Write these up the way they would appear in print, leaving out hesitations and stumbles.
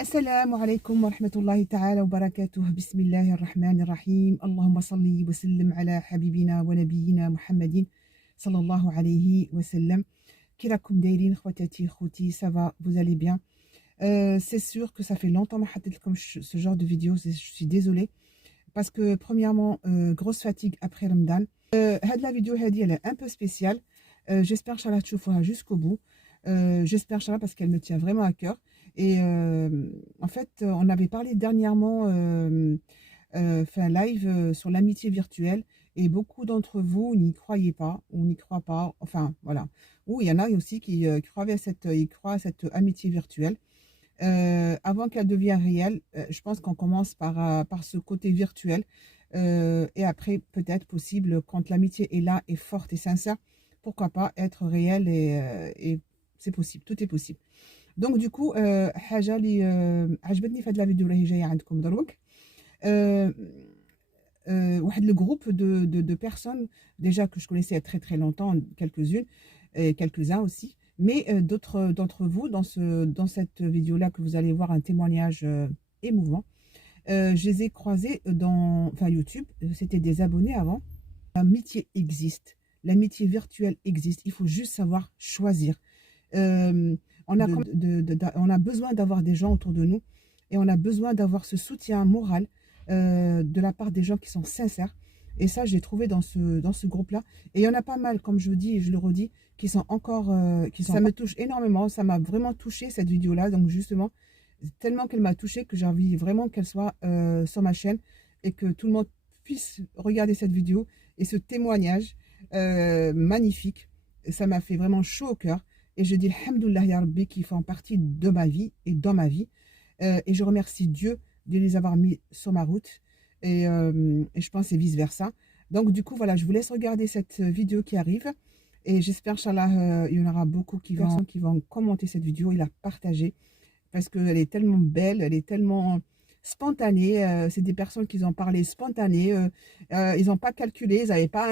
السلام عليكم ورحمة الله تعالى وبركاته. بسم الله الرحمن الرحيم. اللهم صل وسلم على حبيبنا ونبينا محمد صلى الله عليه وسلم. كي راكم دايرين خواتاتي خوتي؟ Ça va, vous allez bien? C'est sûr que ça fait longtemps ما حطيت لكم ce genre de vidéo. Je suis désolée parce que premièrement grosse fatigue après Ramadan. هاد la vidéo هادي elle est un peu spéciale. J'espère inchallah تشوفوها jusqu'au bout. J'espère inchallah parce qu'elle me tient vraiment à cœur. Et en fait, on avait parlé dernièrement, fait un live sur l'amitié virtuelle, et beaucoup d'entre vous n'y croyez pas, ou n'y croient pas, enfin voilà. Ou il y en a aussi qui croient à cette amitié virtuelle. Avant qu'elle devienne réelle, je pense qu'on commence par ce côté virtuel, et après peut-être possible, quand l'amitié est là, et forte et sincère, pourquoi pas être réelle, et c'est possible, tout est possible. Donc du coup حاجه اللي عجبتني في هذه لا فيديو راهي جايه عندكم دروك. واحد le groupe de personnes déjà que je connaissais très très longtemps, quelques-unes et quelques-uns aussi, mais d'autres d'entre vous dans cette vidéo là que vous allez voir un témoignage émouvant. Je les ai croisés dans YouTube, c'était des abonnés avant. L'amitié existe, l'amitié virtuelle existe, il faut juste savoir choisir. On a besoin d'avoir des gens autour de nous, et on a besoin d'avoir ce soutien moral de la part des gens qui sont sincères. Et ça, je l'ai trouvé dans ce groupe-là. Et il y en a pas mal, comme je vous dis et je le redis, qui sont encore... ça me touche énormément, ça m'a vraiment touché cette vidéo-là. Donc justement, tellement qu'elle m'a touchée que j'ai envie vraiment qu'elle soit sur ma chaîne, et que tout le monde puisse regarder cette vidéo et ce témoignage magnifique. Ça m'a fait vraiment chaud au cœur. Et je dis alhamdoulilah ya Rabbi qui font partie de ma vie et dans ma vie. Et je remercie Dieu de les avoir mis sur ma route. Et je pense et vice versa. Donc du coup, voilà, je vous laisse regarder cette vidéo qui arrive. Et j'espère, Inch'Allah, il y en aura beaucoup qui vont commenter cette vidéo et la partager. Parce qu'elle est tellement belle, elle est tellement spontanée. C'est des personnes qui ont parlé spontané. Ils n'ont pas calculé, ils n'avaient pas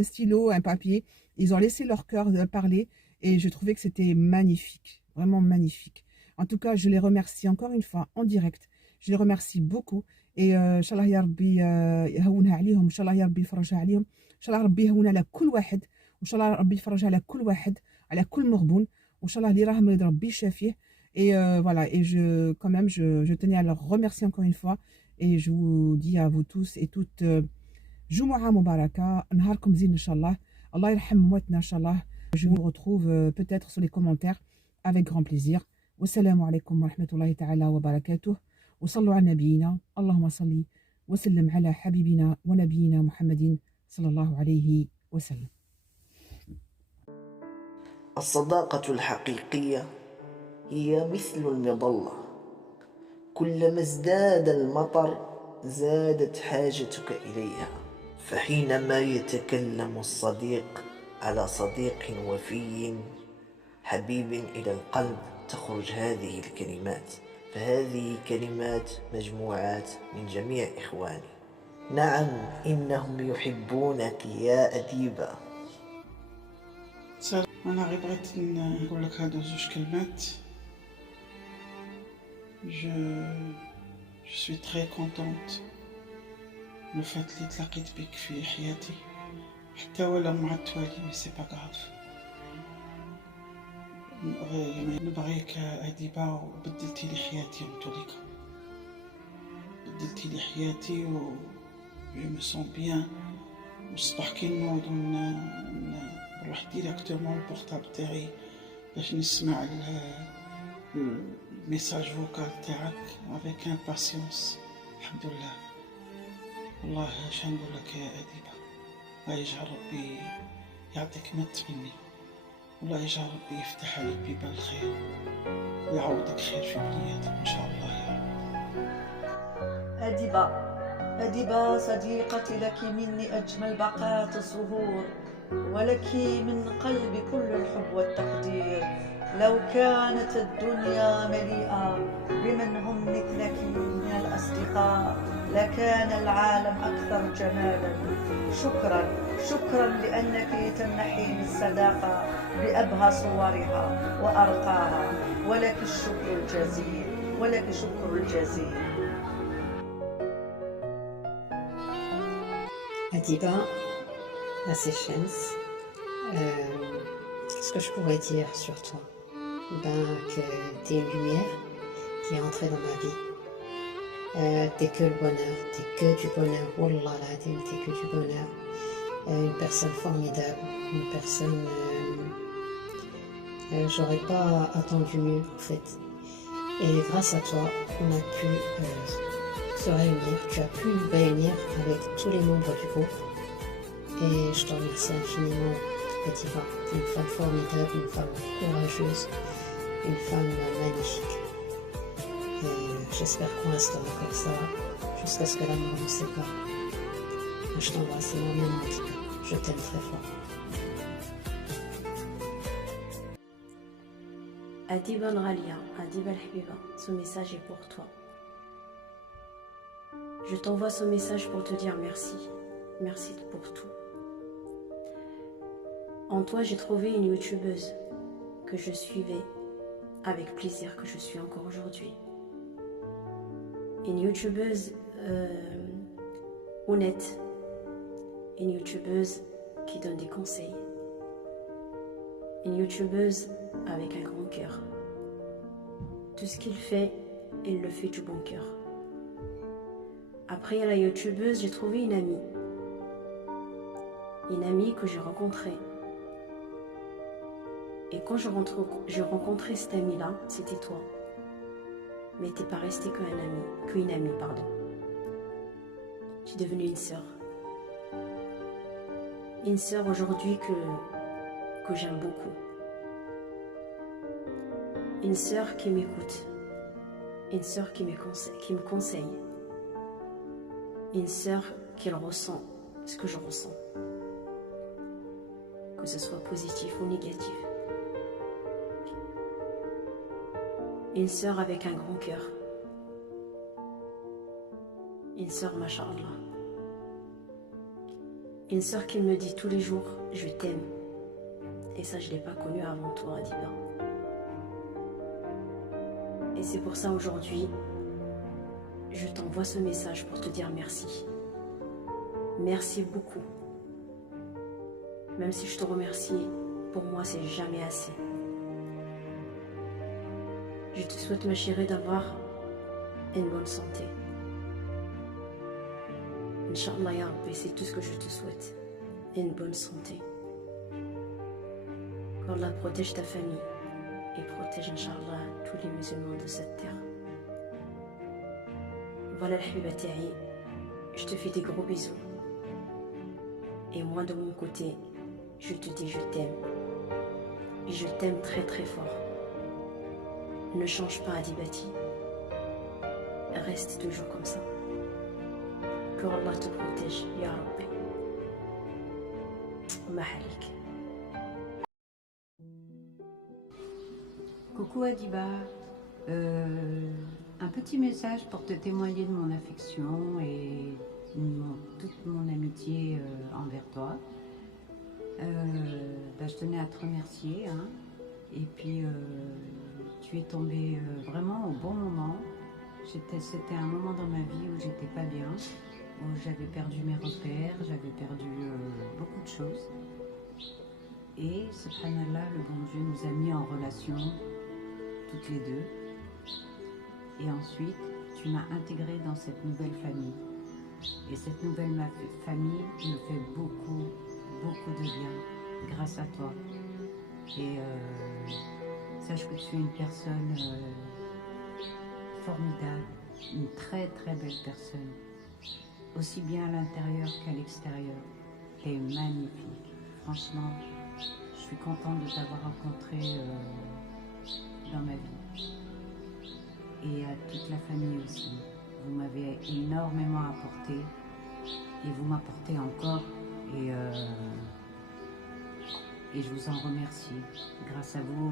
un stylo, un papier. Ils ont laissé leur cœur parler. Et je trouvais que c'était magnifique, vraiment magnifique. En tout cas, je les remercie encore une fois en direct. Je les remercie beaucoup. Et Inch'Allah ya Rabbi يهونها عليهم, Inch'Allah ya Rabbi يفرجها عليهم, Inch'Allah Rabbi يهون على كل واحد, Inch'Allah Rabbi يفرجها على كل واحد, على كل مغبون, Inch'Allah اللي راه مريض ربي يشافيه. Et voilà, et quand même, je tenais à leur remercier encore une fois. Et je vous dis à vous tous et toutes, Jumu'ah Mubaraka, نهاركم زين إن شاء الله, Allah يرحم موتنا إن شاء الله. Je vous retrouve peut-être sur les commentaires avec grand plaisir. Wassalamu alaikum wa rahmatullahi ta'ala wa barakatuh. Wa sallu ala nabiyina. Allahumma salli wa sallim ala habibina wa nabiyina Muhammadin sallallahu alayhi wa sallam. الصداقة الحقيقية هي مثل المظلة، كلما ازداد المطر زادت حاجتك إليها. فحينما يتكلم الصديق على صديق وفي حبيب إلى القلب تخرج هذه الكلمات. فهذه كلمات مجموعات من جميع إخواني. نعم، إنهم يحبونك يا أديبة. أنا غير بغيت نقول لك هادو زوج كلمات. Je suis très contente le fait اللي تلاقيت بك في حياتي، حتى ولا مع التوالي، مي سي با غاف. نبغيك أديبة، وبدلتي لي حياتي متوليكا، بدلتي لي حياتي، و جو مو سون بيان. والصباح كي نوض نروح ديريكتومون البورطابل تاعي باش نسمع الميساج فوكال تاعك افيك امباسيونس. الحمد لله. والله شنو نقول لك يا أديبة، الله يجعل ربي يعطيك ما تمني، والله يجعل ربي يفتح عليك بيبان الخير ويعوضك خير في بنياتك إن شاء الله يا رب. أديبة صديقتي، لك مني أجمل بقات الزهور، ولك من قلبي كل الحب والتقدير. لو كانت الدنيا مليئة بمن هم مثلك من الأصدقاء لكان العالم أكثر جمالا. شكرا لأنك تمنحيني الصداقة بأبهى صورها وأرقاها، ولك الشكر الجزيل. ولك شكر الجزيل. Adiba, la séchence, ce que je pourrais dire sur toi, que tu es une lumière qui est entrée dans ma vie. T'es que le bonheur, t'es que du bonheur, wallah l'azim, t'es que du bonheur. Une personne formidable, une personne... j'aurais pas attendu mieux en fait. Et grâce à toi, on a pu se réunir, tu as pu nous réunir avec tous les membres du groupe. Et je te remercie infiniment, Atiba, une femme formidable, une femme courageuse, une femme magnifique. Et j'espère qu'on restera comme ça jusqu'à ce que l'amour nous sépare. Je t'embrasse énormément, Atiba. Je t'aime très fort. Adiba al-Ghalia, Adiba al-Habiba, ce message est pour toi. Je t'envoie ce message pour te dire merci. Merci pour tout. En toi, j'ai trouvé une youtubeuse que je suivais avec plaisir, que je suis encore aujourd'hui. Une youtubeuse honnête, une youtubeuse qui donne des conseils, une youtubeuse avec un grand cœur. Tout ce qu'il fait, il le fait du bon cœur. Après la youtubeuse, j'ai trouvé une amie que j'ai rencontrée. Et quand j'ai rencontré cette amie-là, c'était toi. Mais t'es pas resté qu'une amie, pardon. Tu es devenue une sœur. Une sœur aujourd'hui que j'aime beaucoup. Une sœur qui m'écoute. Une sœur qui me conseille. Une sœur qui ressent ce que je ressens. Que ce soit positif ou négatif. Une sœur avec un grand cœur. Une sœur, masha'Allah. Une sœur qui me dit tous les jours, je t'aime. Et ça, je ne l'ai pas connu avant toi, Adiba. Et c'est pour ça aujourd'hui, je t'envoie ce message pour te dire merci. Merci beaucoup. Même si je te remercie, pour moi, c'est jamais assez. Je te souhaite, ma chérie, d'avoir une bonne santé. Inch'Allah, ya Rabbi, c'est tout ce que je te souhaite. Une bonne santé. Qu'Allah protège ta famille et protège, Inch'Allah, tous les musulmans de cette terre. Voilà, Habibati, je te fais des gros bisous. Et moi, de mon côté, je te dis je t'aime. Et je t'aime très très fort. Ne change pas, Adibati. Reste toujours comme ça. Que Allah te protège, Ya Rabbi. Mahalik. Coucou Adiba, un petit message pour te témoigner de mon affection et toute mon amitié envers toi. Je tenais à te remercier, hein, et puis tu es tombé vraiment au bon moment. C'était un moment dans ma vie où j'étais pas bien, où j'avais perdu mes repères, j'avais perdu beaucoup de choses. Et subhanallah, le bon Dieu nous a mis en relation, toutes les deux. Et ensuite, tu m'as intégrée dans cette nouvelle famille. Et cette nouvelle famille me fait beaucoup de bien grâce à toi. Et sache que tu es une personne formidable, une très belle personne, aussi bien à l'intérieur qu'à l'extérieur. Tu es magnifique. Franchement, je suis contente de t'avoir rencontré dans ma vie. Et à toute la famille aussi. Vous m'avez énormément apporté et vous m'apportez encore. Et je vous en remercie. Grâce à vous,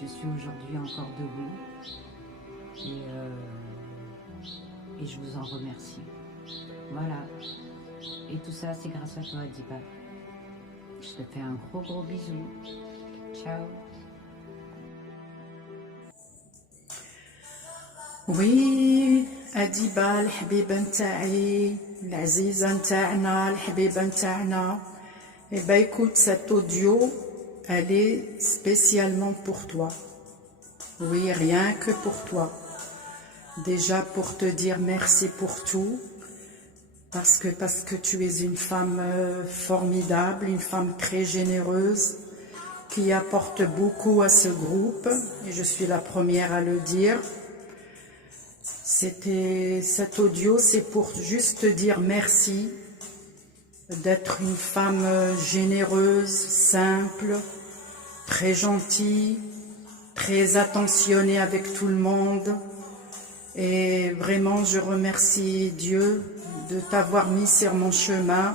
je suis aujourd'hui encore debout. Et je vous en remercie. Voilà. Et tout ça, c'est grâce à toi, Adiba. Je te fais un gros bisou. Ciao. وي أديبة الحبيبة نتاعي العزيزة نتاعنا الحبيبة نتاعنا. Eh ben écoute, cet audio, elle est spécialement pour toi. Oui, rien que pour toi. Déjà pour te dire merci pour tout, parce que tu es une femme formidable, une femme très généreuse, qui apporte beaucoup à ce groupe, et je suis la première à le dire. Cet audio, c'est pour juste te dire merci, d'être une femme généreuse, simple, très gentille, très attentionnée avec tout le monde. Et vraiment, je remercie Dieu de t'avoir mis sur mon chemin.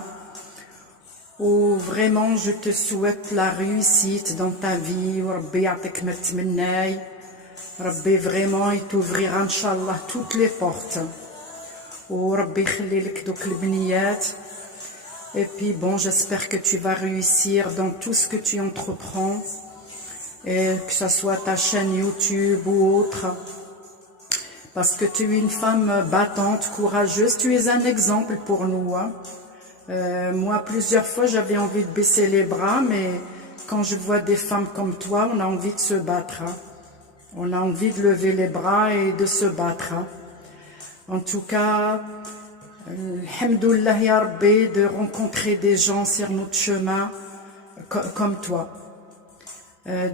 Oh, vraiment, je te souhaite la réussite dans ta vie. Rabbi ya'tik ma tmennay. Rabbi, vraiment, il t'ouvrira, Inch'Allah, toutes les portes. Oh, Rabbi, khallilek douk l'bniyat. Et puis bon, j'espère que tu vas réussir dans tout ce que tu entreprends, et que ce soit ta chaîne YouTube ou autre, parce que tu es une femme battante, courageuse, tu es un exemple pour nous. Hein. Moi, plusieurs fois, j'avais envie de baisser les bras, mais quand je vois des femmes comme toi, on a envie de se battre. Hein. On a envie de lever les bras et de se battre. Hein. En tout cas, Alhamdoulilah ya Rabbi, de rencontrer des gens sur notre chemin comme toi.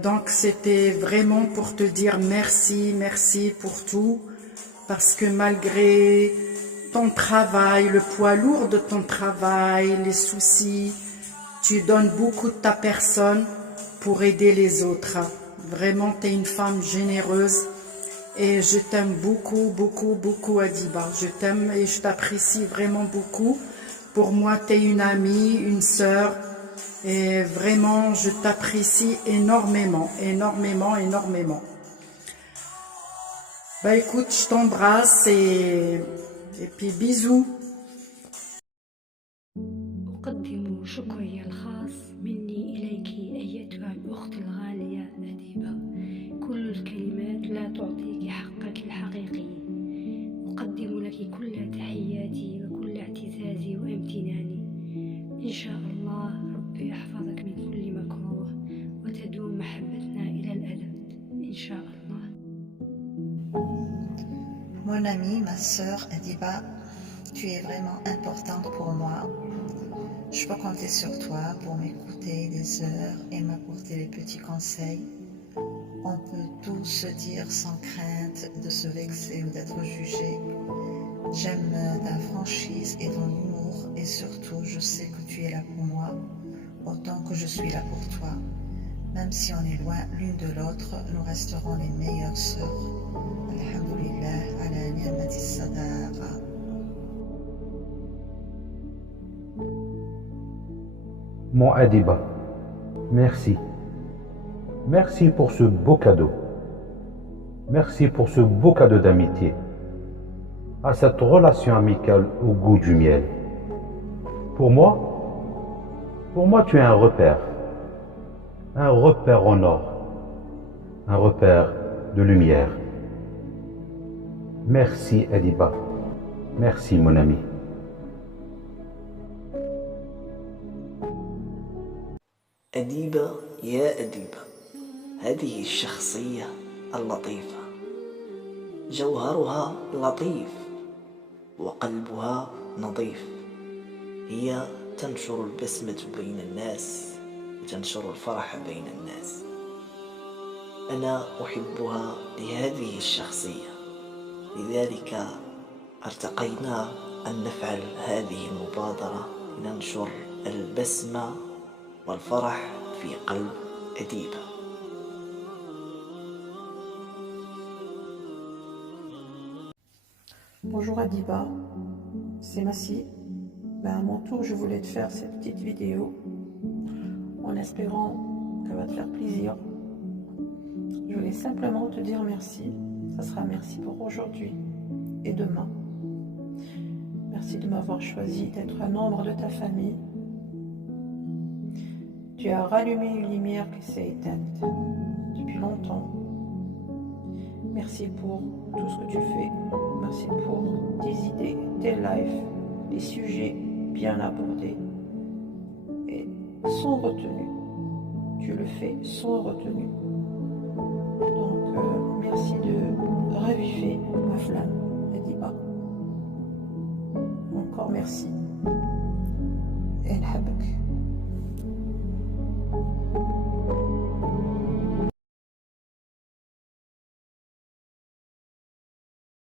Donc c'était vraiment pour te dire merci, merci pour tout, parce que malgré ton travail, le poids lourd de ton travail, les soucis, tu donnes beaucoup de ta personne pour aider les autres. Vraiment, tu es une femme généreuse. Et je t'aime beaucoup, beaucoup, beaucoup, Adiba. Je t'aime et je t'apprécie vraiment beaucoup. Pour moi, tu es une amie, une sœur. Et vraiment, je t'apprécie énormément, énormément, énormément. Bah écoute, je t'embrasse et puis bisous. أقدم شكري الخاص مني إليك أيتها الأخت الغالية أديبة. كل الكلمات لا تعطيك حقك الحقيقي. أقدم لك كل تحياتي وكل اعتزازي وامتناني. إن شاء الله ربي يحفظك من كل مكروه وتدوم محبتنا إلى الأبد إن شاء الله. Mon amie, ma sœur Adiba, tu es vraiment importante pour moi. Je peux compter sur toi pour m'écouter des heures et m'apporter les petits conseils. On peut tout se dire sans crainte de se vexer ou d'être jugé. J'aime ta franchise et ton humour, et surtout je sais que tu es là pour moi autant que je suis là pour toi. Même si on est loin l'une de l'autre, nous resterons les meilleures sœurs. Alhamdulillah ala ni'mati sadaqa. Mon Adiba, merci. Merci pour ce beau cadeau. Merci pour ce beau cadeau d'amitié. À cette relation amicale au goût du miel. Pour moi, tu es un repère. Un repère en or. Un repère de lumière. Merci Adiba. Merci mon ami. أديبة يا أديبة، هذه الشخصية اللطيفة جوهرها لطيف وقلبها نظيف. هي تنشر البسمة بين الناس وتنشر الفرح بين الناس. أنا أحبها لهذه الشخصية، لذلك ارتقينا أن نفعل هذه المبادرة لننشر البسمة والفرح في قلب أديبة. Bonjour Adiba, c'est Massi. À mon tour, je voulais te faire cette petite vidéo en espérant qu'elle va te faire plaisir. Je voulais simplement te dire merci. Ça sera merci pour aujourd'hui et demain. Merci de m'avoir choisi d'être un membre de ta famille. Tu as rallumé une lumière qui s'est éteinte depuis longtemps. Merci pour tout ce que tu fais. Merci pour tes idées, tes lives, les sujets bien abordés et sans retenue. Tu le fais sans retenue. Donc, merci de raviver ma flamme, Adiba. Encore merci.